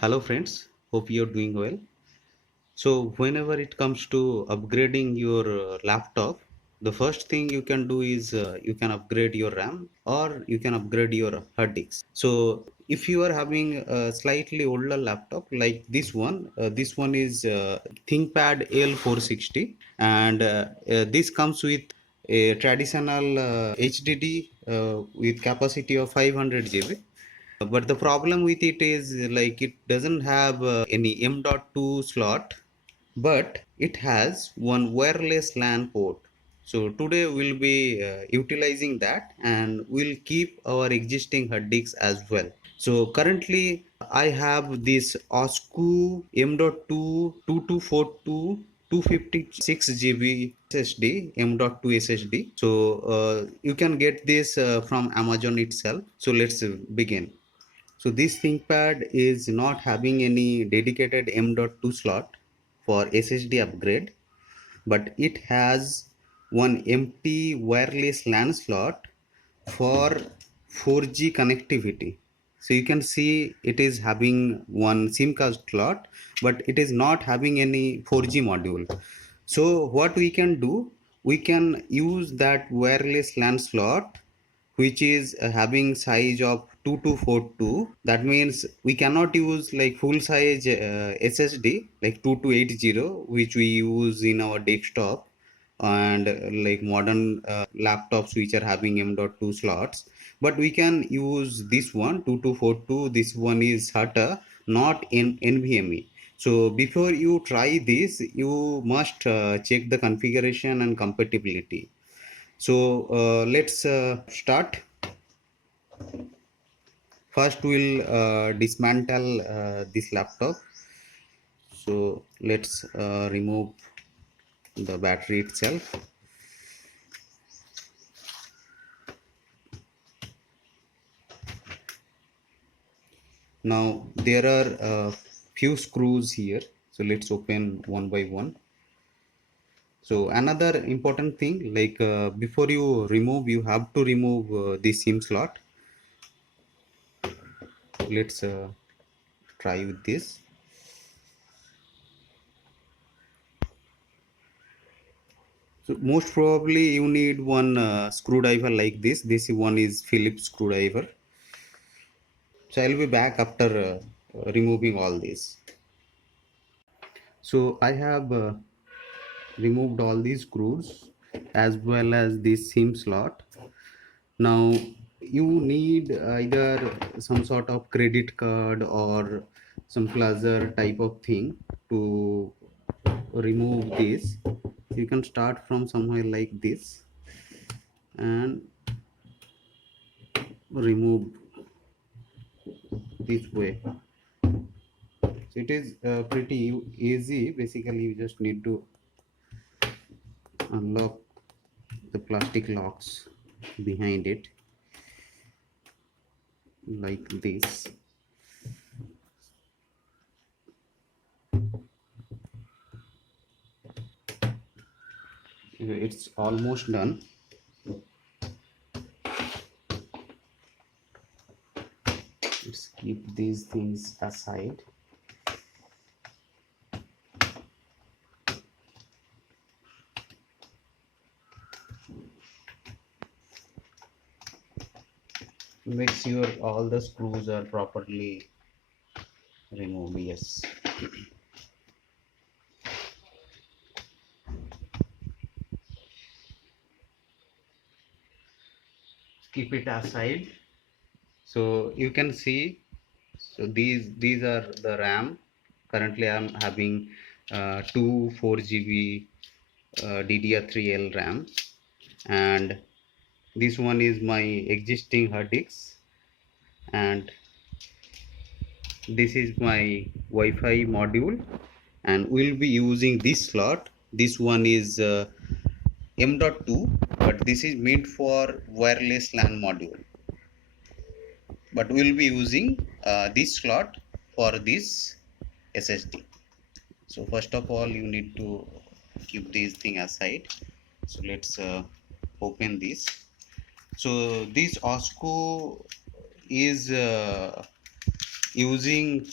Hello friends, hope you're doing well. So whenever it comes to upgrading your laptop, the first thing you can do is you can upgrade your RAM or you can upgrade your hard disks. So if you are having a slightly older laptop like this one is ThinkPad L460, and this comes with a traditional HDD with capacity of 500 GB. But the problem with it is like it doesn't have any M.2 slot, but it has one wireless LAN port. So today we'll be utilizing that, and we'll keep our existing hard disks as well. So currently I have this OSCO M.2 2242 256 GB SSD, M.2 SSD. So you can get this from Amazon itself. So let's begin. So this ThinkPad is not having any dedicated M.2 slot for SSD upgrade, but it has one empty wireless LAN slot for 4G connectivity. So you can see it is having one SIM card slot, but it is not having any 4G module. So what we can do, we can use that wireless LAN slot which is having size of 2242. That means we cannot use like full size SSD like 2280 which we use in our desktop, and like modern laptops which are having M.2 slots, but we can use this one 2242. This one is SATA, not in NVMe. So before you try this, you must check the configuration and compatibility. So let's start. First we'll dismantle this laptop. So let's remove the battery itself. Now there are few screws here, so let's open one by one. So another important thing, like before you remove, you have to remove the SIM slot. Let's try with this. So most probably you need one screwdriver like this. This one is Phillips screwdriver. So I'll be back after removing all this. So I have removed all these screws as well as this SIM slot. Now you need either some sort of credit card or some plazzer type of thing to remove this. You can start from somewhere like this and remove this way. So it is pretty easy. Basically you just need to unlock the plastic locks behind it like this. It's almost done. Let's keep these things aside. Make sure all the screws are properly removed. Yes. Keep it aside. So you can see. So these are the RAM. Currently, I'm having two 4 GB DDR3L RAM, and this one is my existing hard disk, and this is my Wi-Fi module, and we'll be using this slot. This one is M.2, but this is meant for wireless LAN module, but we'll be using this slot for this SSD. So first of all you need to keep this thing aside. So let's open this. So this OSCO is using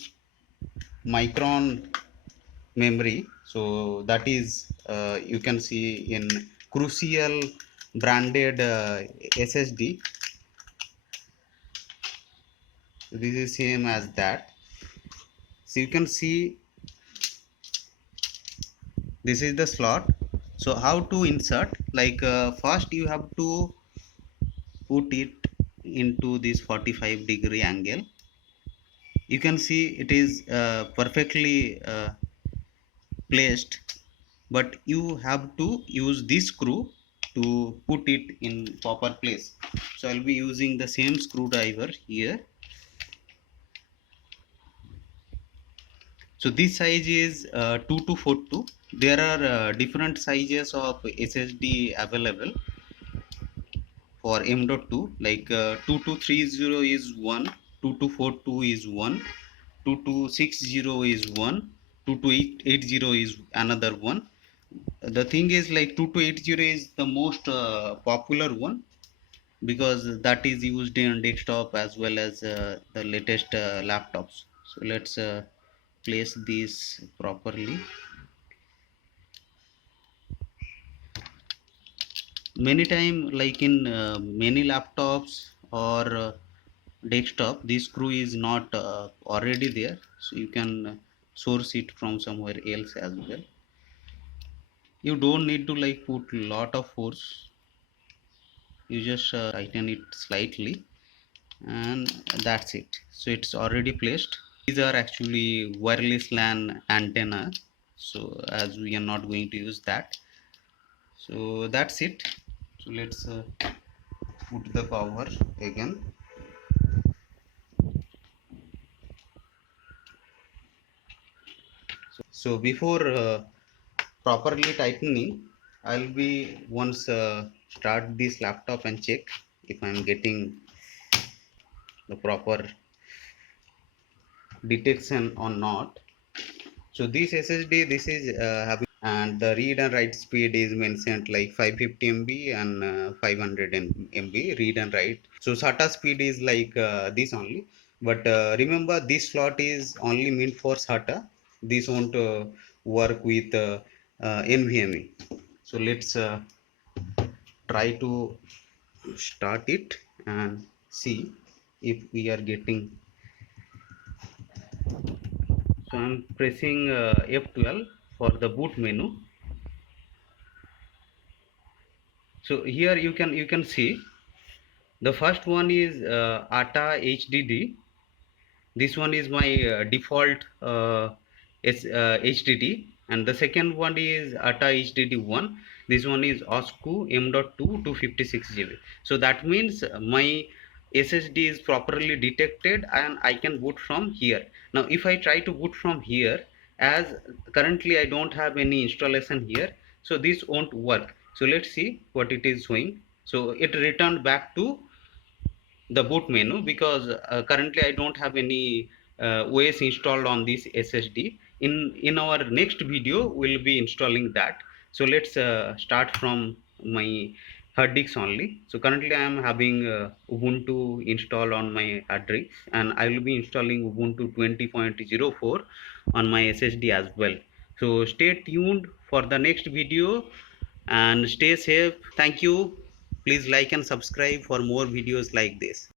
Micron memory. So that is you can see in Crucial branded SSD. This is same as that. So you can see this is the slot. So how to insert, like first you have to put it into this 45-degree angle. You can see it is perfectly placed, but you have to use this screw to put it in proper place. So I'll be using the same screwdriver here. So this size is 2242. There are different sizes of SSD available for M.2, like 2230 is one, 2242 is one, 2260 is one, 2280 is another one. The thing is, like 2280 is the most popular one because that is used in desktop as well as the latest laptops. So let's place this properly. Many time, like in many laptops or desktop, this screw is not already there, so you can source it from somewhere else as well. You don't need to like put lot of force. You just tighten it slightly and that's it. So it's already placed. These are actually wireless LAN antenna, so as we are not going to use that, so that's it. So let's put the power again. So before properly tightening, I'll be once start this laptop and check if I'm getting the proper detection or not. So this SSD, this is having, and the read and write speed is mentioned like 550 MB and 500 MB read and write. So SATA speed is like this only. But remember, this slot is only meant for SATA. This won't work with NVMe. So let's try to start it and see if we are getting. So I'm pressing F12 for the boot menu. So here you can see the first one is ATA HDD. This one is my default HDD, and the second one is ATA HDD1. This one is OSCO M.2 256 GB. So that means my SSD is properly detected and I can boot from here. Now if I try to boot from here, as currently I don't have any installation here, so this won't work. So let's see what it is showing. So it returned back to the boot menu because currently I don't have any OS installed on this SSD. In our next video we'll be installing that. So let's start from my hard disk only. So currently I am having Ubuntu installed on my hard disk, and I will be installing Ubuntu 20.04 on my SSD as well. So stay tuned for the next video and stay safe. Thank you. Please like and subscribe for more videos like this.